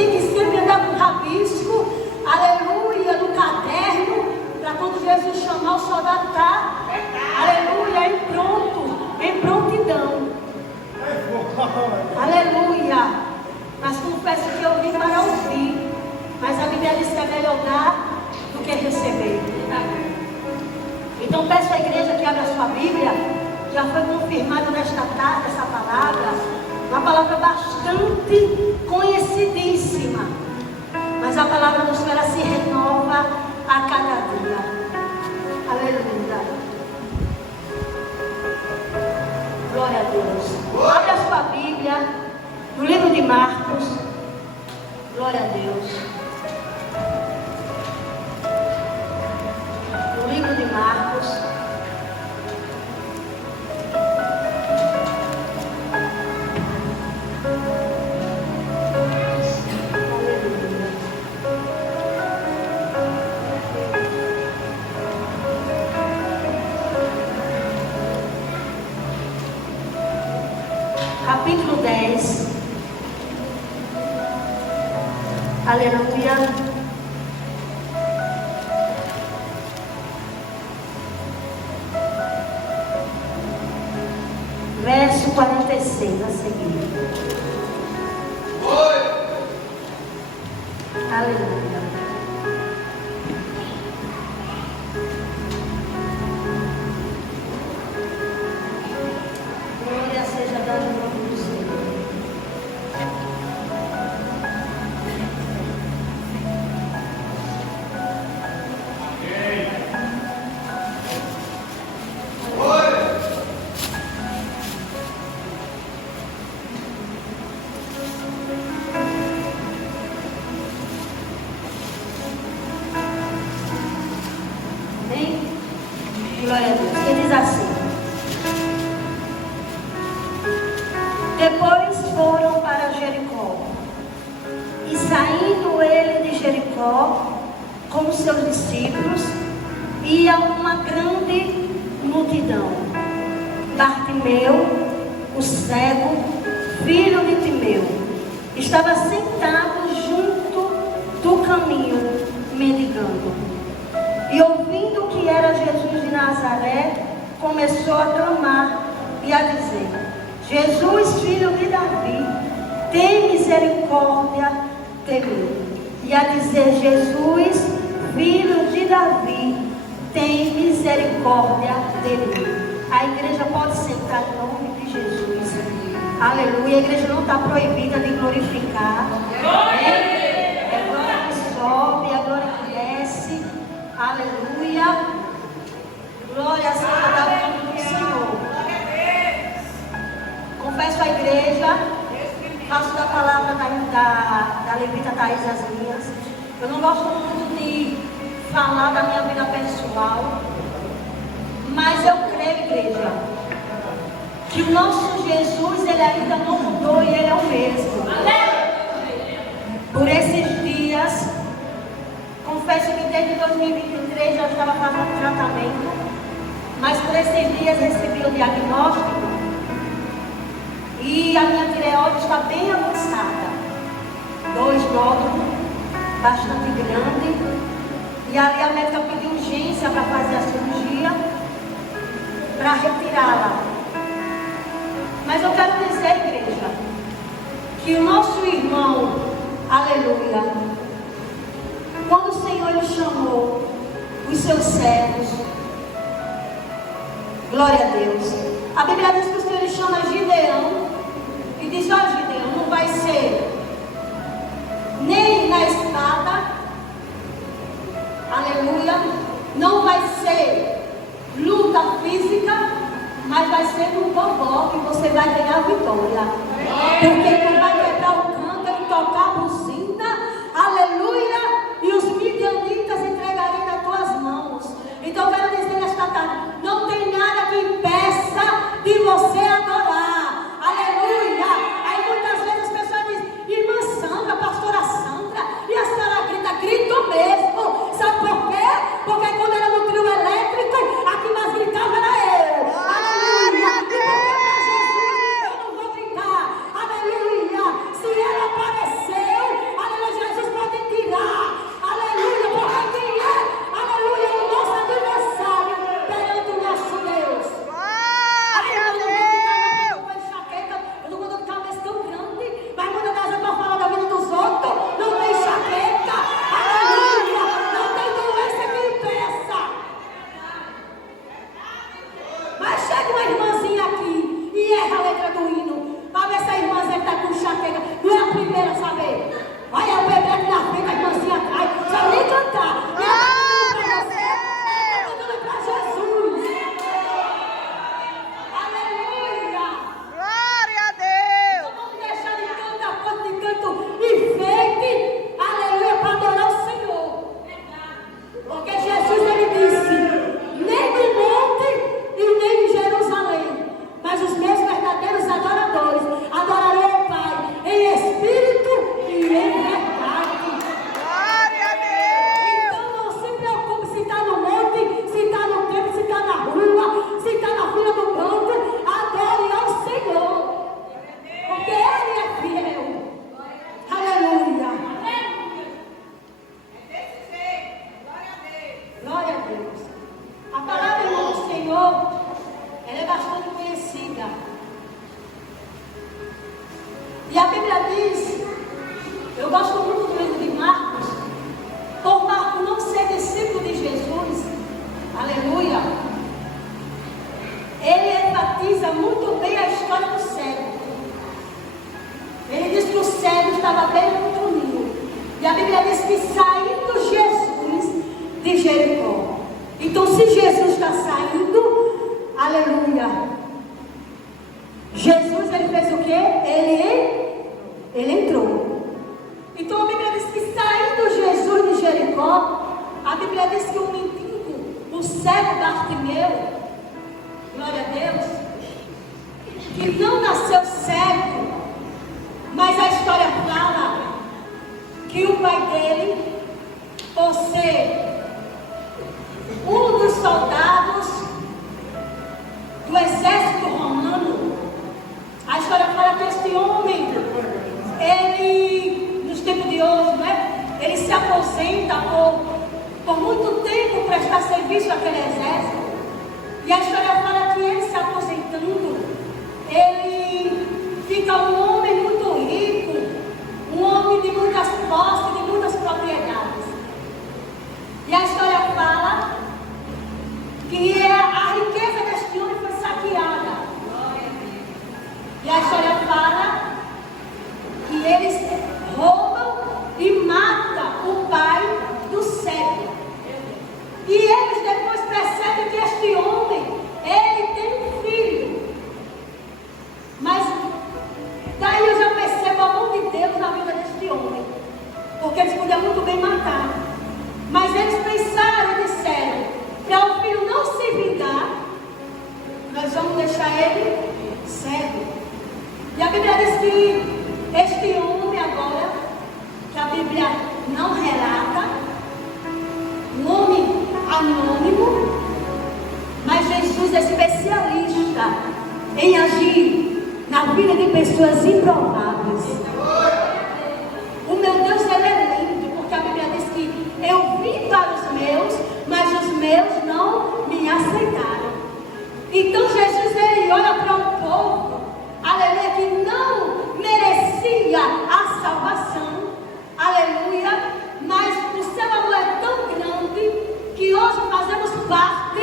tem que escrever com rabisco, aleluia, no caderno, para quando Jesus chamar, o soldado está, aleluia, em prontidão. Aleluia. Mas confesso que eu vim para ouvir, mas a Bíblia diz que é melhor dar do que receber. Então peço à igreja que abra a sua Bíblia. Já foi confirmado nesta tarde essa palavra, uma palavra bastante conhecidíssima, mas a palavra do Senhor se renova a cada dia. Aleluia. Glória a Deus. Abra a sua Bíblia no livro de Marcos. Glória a Deus. No livro de Marcos. Capítulo 10. Aleluia. Verso 46 a seguir. Aleluia. Glória seja dada ao nome do Senhor. Amém? Glória a Deus. Ele diz assim: depois foram para Jericó, e saindo ele de Jericó com os seus discípulos, ia uma grande multidão. Bartimeu, o cego, filho de Timeu, estava sentado junto do caminho, mendigando. E ouvindo que era Jesus de Nazaré, começou a clamar e a dizer: Jesus, filho de Davi, tem misericórdia de mim. E a dizer: Jesus, filho de Davi, tem misericórdia de mim. A igreja pode sentar em nome de Jesus. Aleluia. A igreja não está proibida de glorificar. É a glória que sobe, a glória que desce. Aleluia. Glória seja dada ao nome do Senhor. Confesso à igreja, faço da palavra da levita Thaís as minhas. Eu não gosto muito de falar da minha vida pessoal, mas eu creio, igreja, que o nosso Jesus, ele ainda não mudou e ele é o mesmo. Por esses dias, confesso que desde 2023 já estava fazendo tratamento, mas por esses dias recebi o diagnóstico e a minha tireoide está bem avançada. 2 nódulos, bastante grande. E ali a médica pediu urgência para fazer a cirurgia, para retirá-la. Mas eu quero dizer, igreja, que o nosso irmão, aleluia, quando o Senhor ele chamou os seus servos, glória a Deus, a Bíblia diz que o Senhor ele chama Gideão e diz: ó Gideão, não vai ser nem na espada, aleluia, não vai ser luta física, mas vai ser no gogó que você vai ganhar a vitória. Porque tu vai quebrar o cântaro e tocar a buzina, aleluia, e os midianitas entregarem nas tuas mãos. Então eu quero dizer nesta tarde, não tem nada que impeça de você adorar, aleluia. Aí muita diz, eu gosto muito do livro de Marcos, por Marcos não ser discípulo de Jesus, aleluia, ele enfatiza muito bem a história do cego. Ele diz que o cego estava bem no caminho. E a Bíblia diz que saindo Jesus de Jericó. Então, se Jesus está saindo, aleluia, Jesus, ele fez o quê? Ele entrou. Então, a Bíblia diz que saindo Jesus de Jericó, a Bíblia diz que o mendigo, o cego Bartimeu, glória a Deus, que não nasceu cego, mas a história fala que o pai dele, por ser um dos soldados do exército romano, a história fala que este homem, ele, nos tempos de hoje, né, ele se aposenta por muito tempo prestar serviço àquele exército. E a história fala que ele se aposentando, ele fica um homem muito rico, um homem de muitas posses, de muitas propriedades. E a história fala que a riqueza deste homem foi saqueada. E a história fala que eles roubam e matam o pai do cego. E eles depois percebem que este homem, ele tem um filho. Mas daí eu já percebo a mão de Deus na vida deste homem. Porque eles podiam muito bem matar. Mas eles pensaram e disseram, para o filho não se vingar, nós vamos deixar ele cego. E a Bíblia diz que este homem agora, que a Bíblia não relata, um homem anônimo, mas Jesus é especialista em agir na vida de pessoas improváveis. O meu Deus, ele é lindo, porque a Bíblia diz que eu vim para os meus, mas os meus não me aceitaram. Então Jesus, ele olha para um povo, aleluia, que não merecia a salvação, aleluia, mas o seu amor é tão grande que hoje fazemos parte,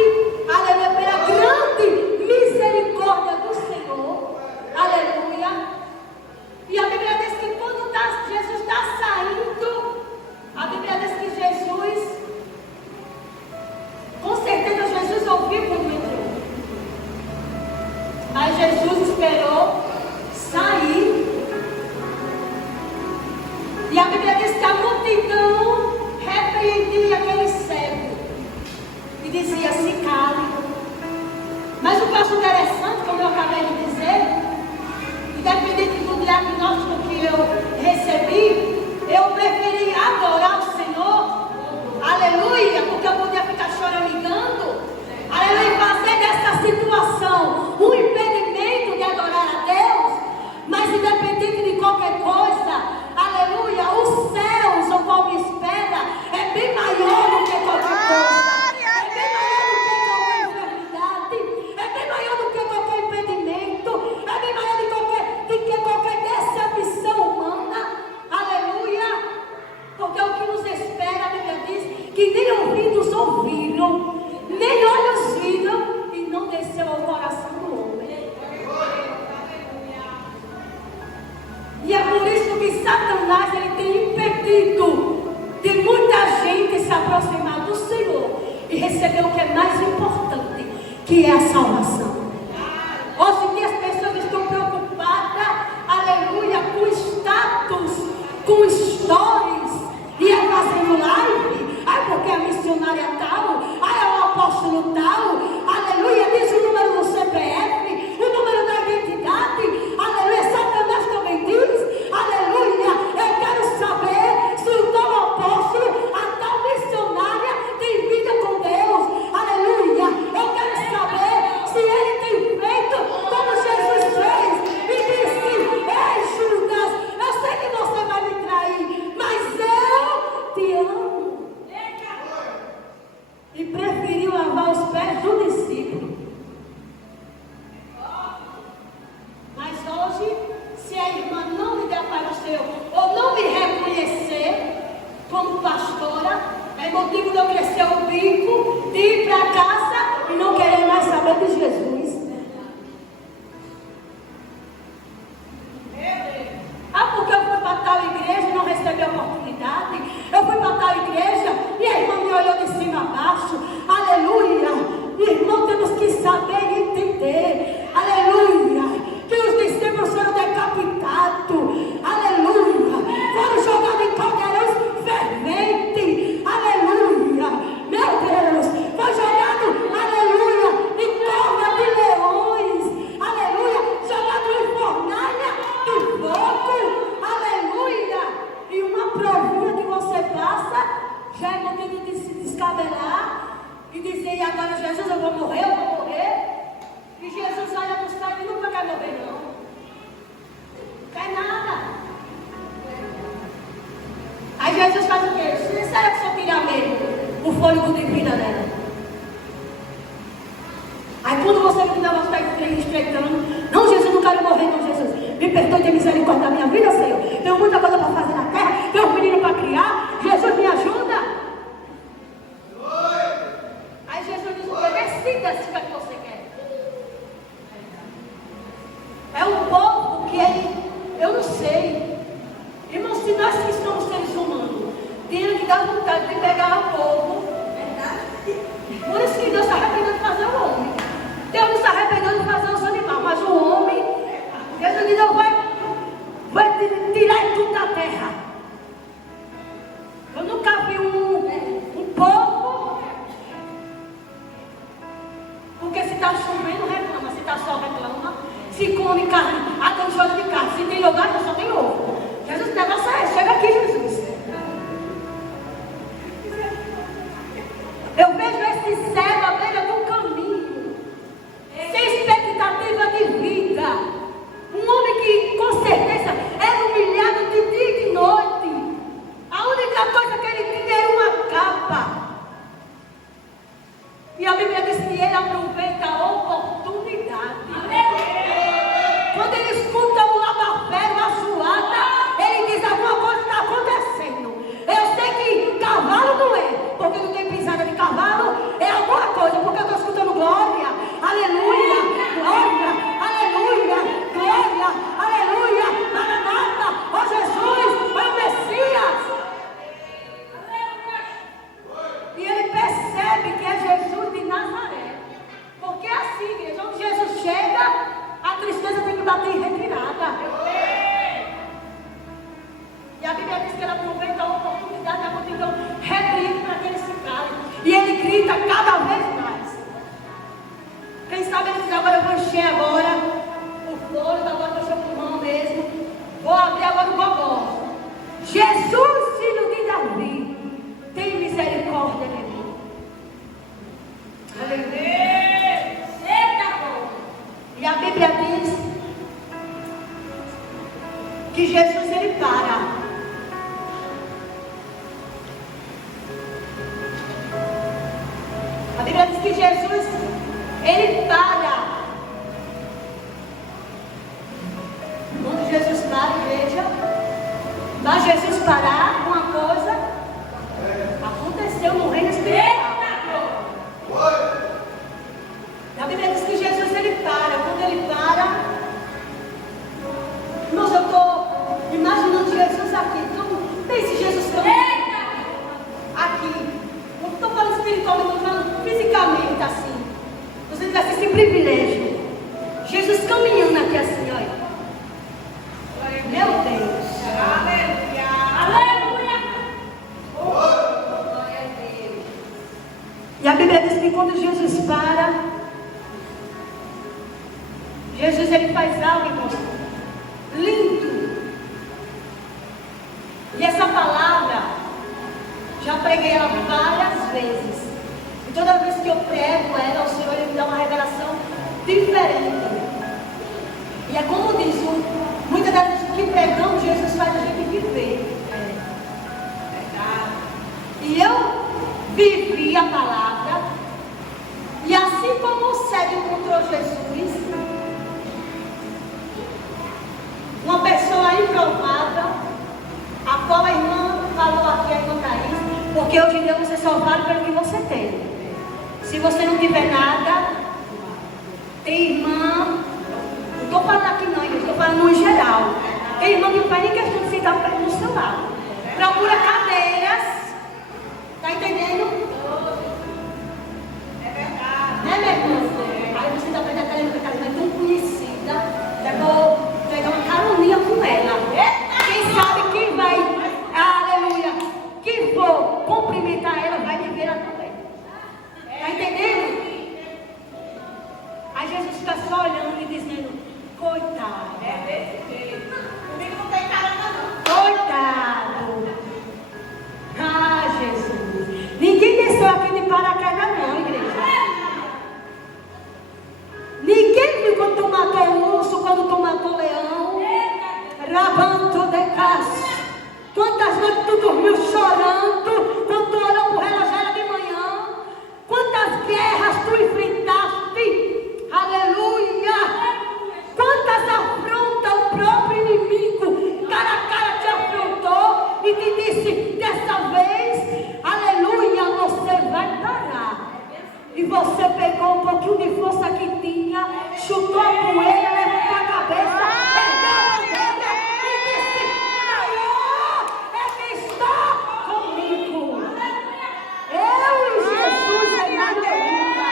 aleluia, pela grande misericórdia do Senhor, aleluia. E a Bíblia diz que quando Jesus está saindo, a Bíblia diz que Jesus, com certeza Jesus ouviu quando entrou, mas Jesus esperou sair. E a Bíblia diz que a multidão repreendia aquele cego e dizia, se cale. Mas o que eu acho interessante, como eu acabei de dizer, independente do diagnóstico que eu recebi, eu preferi adorar o Senhor, aleluia, porque eu podia ficar choramingando, aleluia, e fazer dessa situação um impedimento de adorar a Deus. Mas independente de qualquer coisa, aleluia, os céus, o qual me espera, é bem maior do que qualquer coisa. É bem maior do que qualquer enfermidade. É bem maior do que qualquer impedimento. É bem maior do que qualquer decepção humana. Aleluia. Porque o que nos espera, a Bíblia diz, que nem ouvidos ouviram, nem olhos viram, e não desceu ao coração do homem. E é por isso que Satanás, ele tem impedido de muita gente se aproximar do Senhor e receber o que é mais importante, que é a salvação. Hoje em dia as pessoas estão preocupadas, aleluia, com status, com stories, e é fazendo live, porque a missionária tal, é o apóstolo tal, aleluia, diz o número do CPF, o número da identidade, aleluia, Satanás também diz, aleluia, eu quero saber se o tal apóstolo, a tal missionária tem vida com Deus, aleluia, eu quero saber se ele quando eu crescer o bico de ir para casa e não querer mais saber de Jesus. Ah, porque eu fui para tal igreja e não recebi a oportunidade. Eu fui para tal igreja e a irmã me olhou de cima a baixo. Aleluia. Irmão, temos que saber e entender. Aleluia. Que os discípulos foram decapitados. Aleluia. Foram jogados em caldeirões ferventes. Aleluia. Meu Deus. Foi jogado, aleluia, em cova de leões. Aleluia. Jogado em fornalha de fogo. Aleluia. E uma provinha que você passa já é motivo de se descabelar e dizer: e agora, Jesus, eu vou morrer. E Jesus olha para o céu e nunca quer morrer, não. Quer nada. Aí Jesus faz o quê? Será que só tira mesmo o fôlego de vida dela? Aí quando você me dá uma estreitando: não, Jesus, não quero morrer, não, Jesus. Me perdoe, tem misericórdia da minha vida, Senhor. Tenho muita coisa para fazer na terra. Tenho um menino para criar. Jesus, me ajuda. Aí Jesus diz o quê? Decida-se o que você quer. É um povo que eu não sei. Irmãos, se nós que somos seres humanos, temos que dar vontade de pegar o povo. Por isso que Deus se arrependeu de fazer o homem. Deus não se arrependeu de fazer os animais, mas o homem, Jesus diz: vai tirar tudo da terra. Eu nunca vi um povo, porque se está chovendo, reclama. Se está sol, reclama. Se come carne, até um jogo de carne. Se tem lugar, só tem ovo. Jesus, o negócio é esse. Chega aqui, Jesus. Eu vejo esse cego à beira do caminho, sem expectativa de vida. Um homem que, com certeza, era humilhado de dia e de noite. A única coisa que ele tinha era uma capa. E a Bíblia diz que ele aproveita a oportunidade. Quando ele escuta o lava-ferro, a zoada, ele diz: alguma coisa está acontecendo. Eu sei que cavalo não é, porque não tem pisada de cavalo. É alguma coisa, porque eu estou escutando glória, aleluia, glória, aleluia, glória, aleluia, maranata, ó Jesus, ó Messias. E ele percebe que é Jesus de Nazaré. Porque é assim, igreja, onde Jesus chega, a tristeza tem que bater em retirada. E a Bíblia diz que ele aproveita a oportunidade, a multidão repreende para que eles se calem. E ele grita cada vez mais. Quem sabe ele diz: agora eu vou encher agora o fôlego, agora eu vou encher o pulmão mesmo. Vou abrir agora o gogó. Jesus, filho de Davi, tem misericórdia de mim. Aleluia. E a Bíblia diz que Jesus, ele para. A Bíblia diz que Jesus, ele para. Quando Jesus para, igreja, mas Jesus parar, uma coisa aconteceu no reino espiritual. A Bíblia diz que Jesus, ele para. Quando ele para, irmãos, eu estou imaginando Jesus aqui. Então, pense Jesus caminhando aqui. Não estou falando espiritualmente, estou falando fisicamente assim. Você tivesse esse privilégio. Jesus caminhando aqui assim, olha. Meu Deus. Aleluia. Aleluia. Glória a Deus. E a Bíblia diz que quando Jesus para, Jesus, ele faz algo, irmãos, lindo. E essa palavra, já preguei ela várias vezes. E toda vez que eu prego ela, o Senhor, ele me dá uma revelação diferente. E é como diz, muitas das vezes que pregamos, Jesus faz a gente viver. É verdade. E eu vivi a palavra. E assim como o cego encontrou Jesus, uma pessoa improvável, a qual a irmã falou aqui, a irmã Thaís, porque hoje em dia você só vale pelo que você tem. Se você não tiver nada, tem irmã, não estou falando aqui não, estou falando no geral. Tem irmã que não faz nem questão de sentar no seu lado. Procura cadeiras. Está entendendo? É verdade. Né, minha irmã? Aí você está fazendo aquela irmã tão conhecida. Já vou pegar uma caroninha com ela. Quem sabe quem vai, aleluia, quem for cumprimentar ela, vai me ver ela também. Está entendendo? Aí Jesus fica só olhando e dizendo, coitado. É desse jeito. Comigo não tem caramba não. Coitado. Ah, Jesus. Ninguém desceu aqui de paraquedas não, igreja. Ninguém viu quando tu matou o urso, quando tu matou o leão. Rabanto de casa. Quantas noites tu dormiu chorando, quando tu olhou pro relógio de manhã. Quantas guerras tu enfrentaste. Aleluia. Quantas afrontas o próprio inimigo, cara a cara, te afrontou e te disse, dessa vez, aleluia, você vai parar. E você pegou um pouquinho de força que tinha, chutou a poeira, levantou a cabeça, pegou a bandeira e disse, Senhor, é que está comigo. Eu e Jesus em aleluia.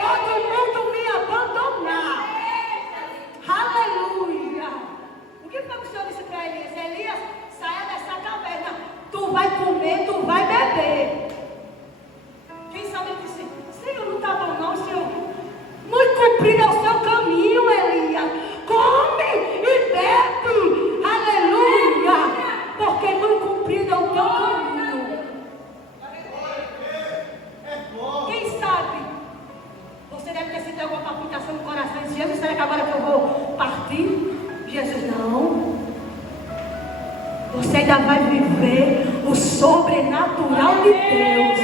Todo mundo me abandonar. Aleluia. O que foi que o Senhor disse para Elias? Elias, saia dessa caverna. Tu vai comer, tu vai beber. Quem sabe ele disse, Senhor, não está bom não, Senhor. Muito comprido é o seu caminho, Elias. Come e bebe. Aleluia. Porque muito comprido é o teu caminho. Quem sabe? Você deve ter sentido alguma palpitação no coração e dizer, Jesus, será que agora que eu vou partir? Jesus, não. Você ainda vai viver o sobrenatural de Deus.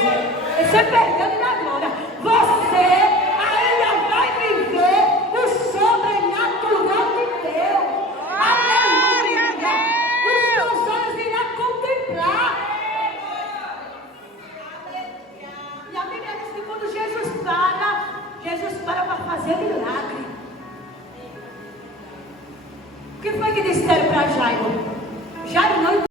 Você é perdendo na glória. Você ainda vai viver o sobrenatural de Deus. Aleluia. Os seus olhos irão contemplar. E a Bíblia diz que quando Jesus para fazer milagre. O que foi que disseram para Jairo? Jairo não